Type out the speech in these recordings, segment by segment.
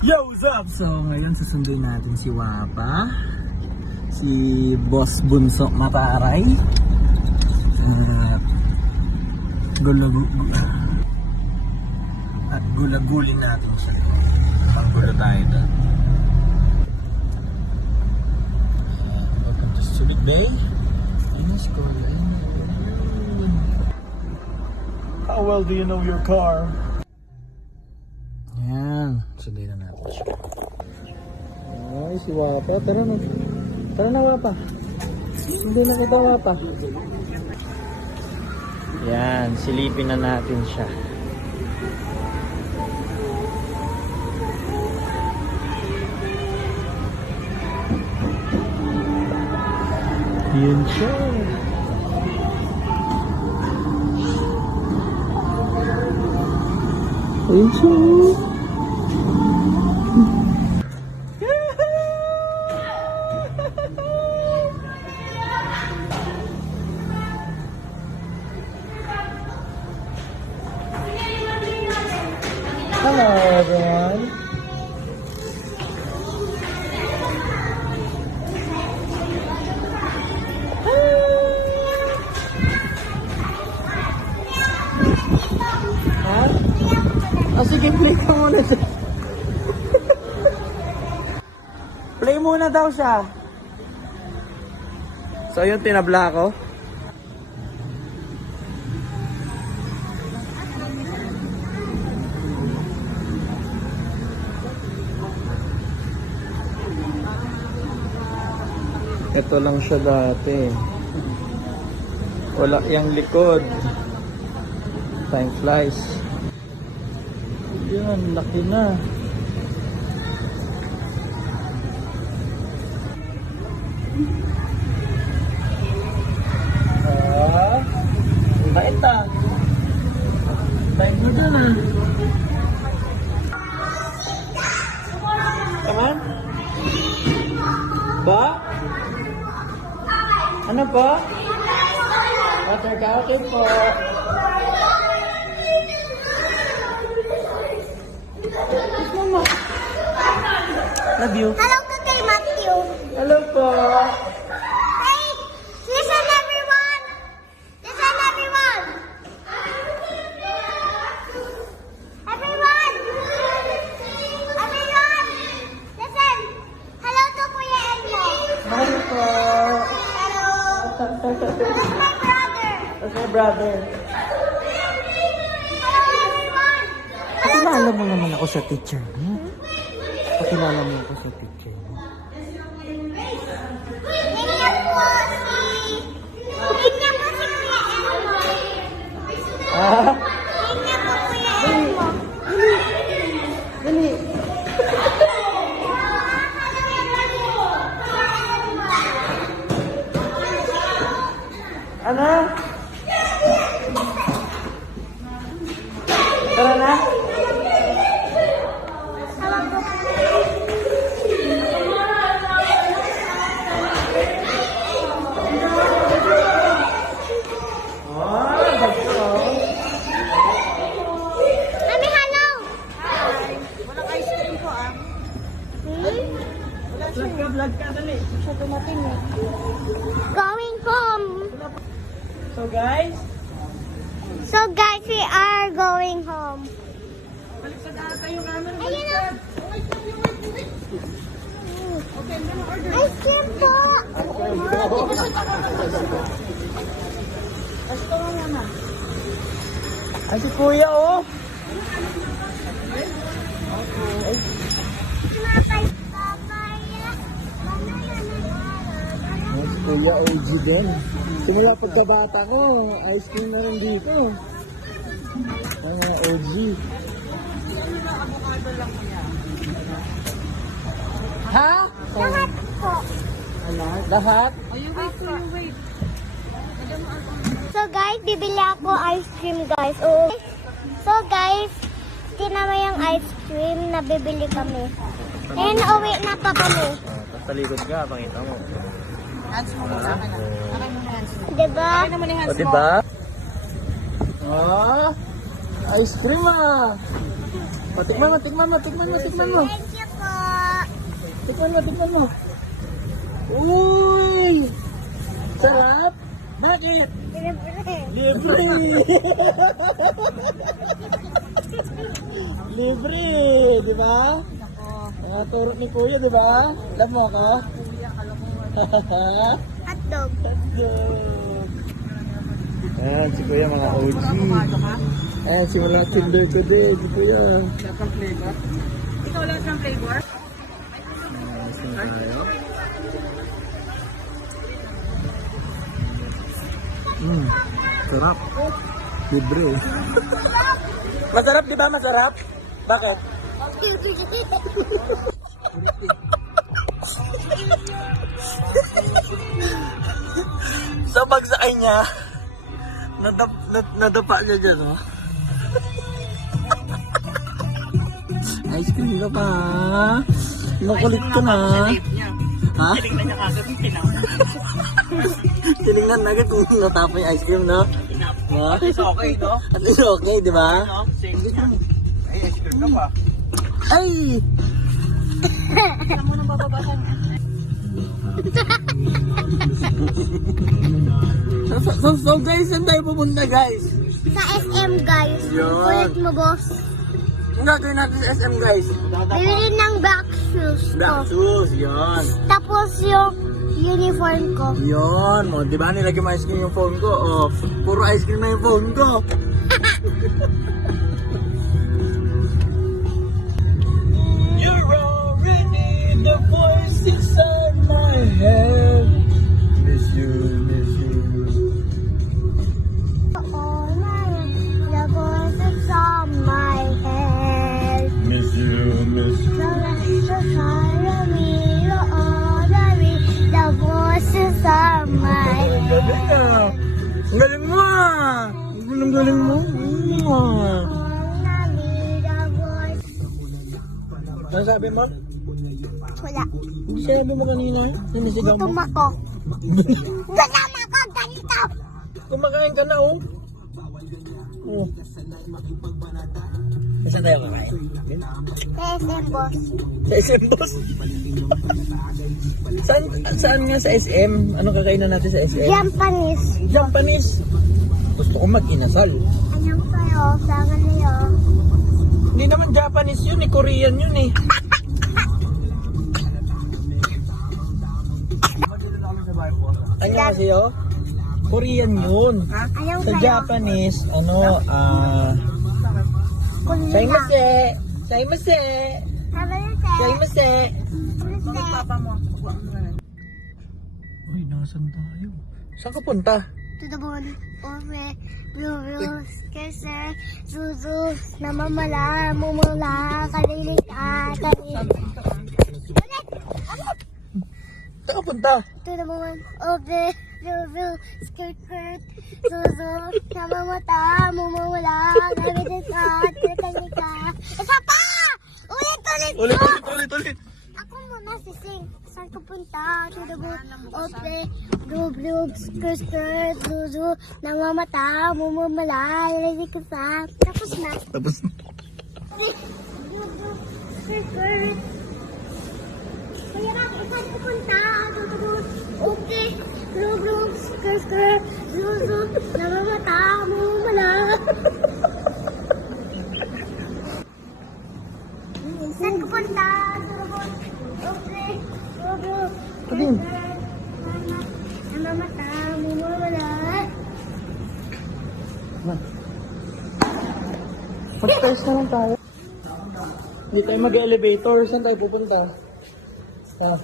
Yo, what's up? So, ngayon susunduin natin si Wapa, si Boss Bunso Mataray. At gulagulin natin siya. Panggulo tayo doon. Welcome to Subic Bay. How well do you know your car? Yan, sunduin na natin siya. Ay, si Wapa. Tara na. Tara na, Wapa. Sunduin na kita, Wapa. Yan, silipin na natin siya. Yan siya. Yan siya. Hello everyone. Sige, play ka muna siya. Play muna daw siya. So yun, tinabla ko. Ito lang siya dati. Wala yung likod. Time flies. Yan, laki na. Bait ah. Bait mo dyan ah. Come on. Ba? Ano ba? Water ka? Okay po. Love you. Hello to kay Matthew. Hello po. Hey, listen everyone. Listen everyone. Everyone. Everyone. Listen. Hello to Kuya Elmo. Hello po. Hello. That's my brother. That's my brother. Hello everyone. Pakilala mo naman ako sa teacher mo. Pakilala mo ako sa teacher mo. Ganyan po si Kuya Elmo. Ah? Ganyan po Kuya Elmo. Dali. Ano? Tara na. Mami, hello. Walang ice cream po ah. Vlog ka, dali. Siya dumating eh. Going home. So guys, We are going home. baliktad ata yung camera. Ayun na. Ice cream po. Ay, si Kuya, oh. Si Kuya OG din. Simula pagkabata ko, ice cream na rin dito. Mga OG. Ha? Lahat po. Lahat? So guys, bibili ako ice cream guys. Oo. So guys, tinama yung ice cream na bibili kami. And uwi na pa kami. Tapos talikod ka, pakita mo. Hands mo sa akin. Akin mo hands mo. Diba? Akin naman yung hands O, mo. diba? Oh, Ice cream ah. Tikman mo. Thank you po. Tikman mo. Uy! Sarap! Bakit? Libre! Libre! Di ba? Turok ni Kuya, di ba? Alam mo ako? Hotdog. Ayan, si Kuya mga OG. Ayan, si wala Kinder today, si Kuya. Wala pang flavor. Ikaw wala pang flavor? Ayan, tayo. Sarap. Libre. Masarap, di ba? Masarap? Bakit? Sa pagsakay niya, nadapa niya dyan, oh. Ice cream ka pa, ha? Makulit ka na. Ha? Tinignan niya kagad yung tinapay. Tinignan na agad kung natapa yung ice cream, no? Ha? At least okay, no? At least okay, di ba? No? Same niya. Ay, ice cream ka pa. Ay! Alam mo nang bababasan. So guys, saan tayo pupunta guys? Sa SM guys. Yun. Ulit mo boss. Ang gagawin natin sa SM guys? Bibili ng black shoes ko. Black shoes, yun. Tapos yung uniform ko. Yun, o, di ba nilagay mo ice cream yung phone ko? O, puro ice cream na yung phone ko. You're already the voice inside my head. Miss you, miss you. All my the voices on my head. Miss you, miss you. The voices on my Galing head. ah. Ang galing mo ah. Ang galing mo. Ano sabi mo? Wala. Hindi sinabi mo kanina. Sinisigaw mo. Gutom ako. Gutom ako ganito. Kumakain ka na oh. Oh. Saan tayo kakain? SM boss. Sa SM boss? Saan nga sa SM? Anong kakainan natin sa SM? Japanese. Japanese. Gusto ko mag-inasal. Anong kayo? Sama niyo. Hindi naman Japanese yun eh. Korean yun eh. Ano kasi oh? Korean yun. Anong Sa kayo? Japanese, ano, Saimase! Saimase! Sama niyo Saimase! Papa mo. Uy, nasan tayo? Saan ka punta? To the moon, over, blue rose, kisser, zuzu, namamala, mumula, kalilita, Saan ka punta? to the moon, over, blue rose, skirt, skirt, zuzu, namamata, mumula, kalilita, kalilita. Isa pa! Ulit! Ulit! Ako muna sising. Saan ka punta? To the moon, over, blue rose, skirt, skirt, zuzu, namamata, mumula, kalilita. Tapos na. Tapos, Kaya nga, saan pupunta? Okay. Lubog, skr, zuzu, namamata, mumula. Saan pupunta? Lubog, okay. Lubog, Alin? namamata, mumula. mag-stairs na lang tayo. Hindi tayo mag-elevator. Saan tayo pupunta? Saan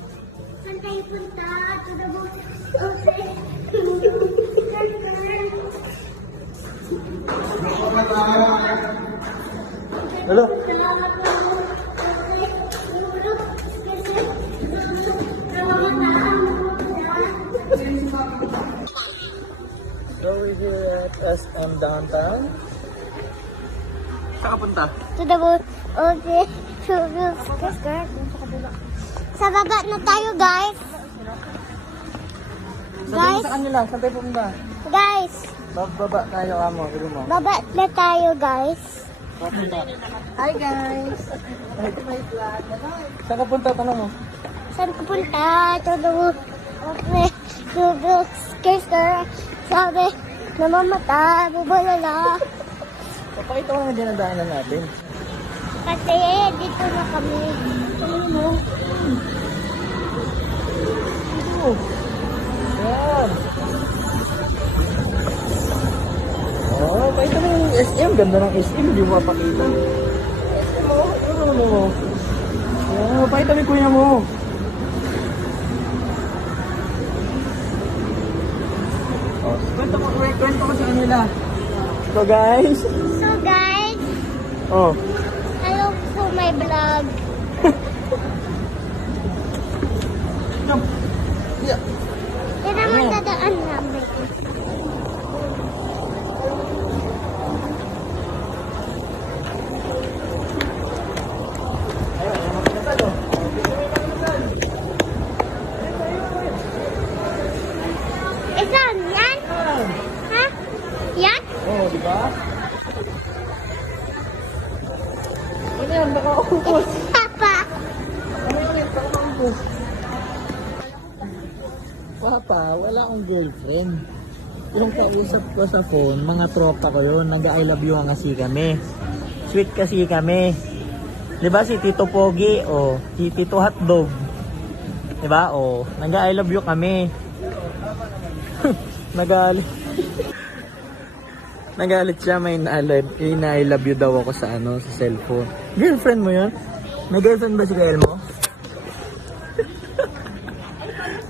tayo punta? Lubog, okay. Hello? So we're here at SM Downtown. Saan ka punta? To the boat. Okay. Sa baba na tayo, guys. Sabi mo sa kanila, saan tayo pupunta? Guys, Baba tayo ka mo. Pero mo. baba na tayo guys. Hi guys! Saan ka punta? Tanong mo. Saan ko punta? Okay. Skirt. Sabi, namamata, bubalala. Papakita ko naman dinadaanan natin. Kasi dito na kami. Yan. Oh, pakita mo yung SM. Ganda ng SM. Hindi mo mapakita. SM mo. Ano mo? Oh, pakita mo yung kuya mo. Oh, kwento ko sa kanila. So guys. So guys, Oh. hello to my vlog. Yeah. Yan naman dadaan namin. Isan? Yan? Ha? Yan? Oh, di ba? Ano yan? Baka upos. Papa. Ano yan? Baka upos. Papa, wala akong girlfriend. Yung kausap ko sa phone, mga tropa ko yun, nag-I love you nga kasi kami. Sweet kasi kami. Di ba si Tito Pogi o si Tito Hotdog? Di ba? O, nag-I love you kami. Nagalit. Nagalit siya, may I love you daw ako sa sa cellphone. Girlfriend mo yun? May girlfriend ba si Gael mo?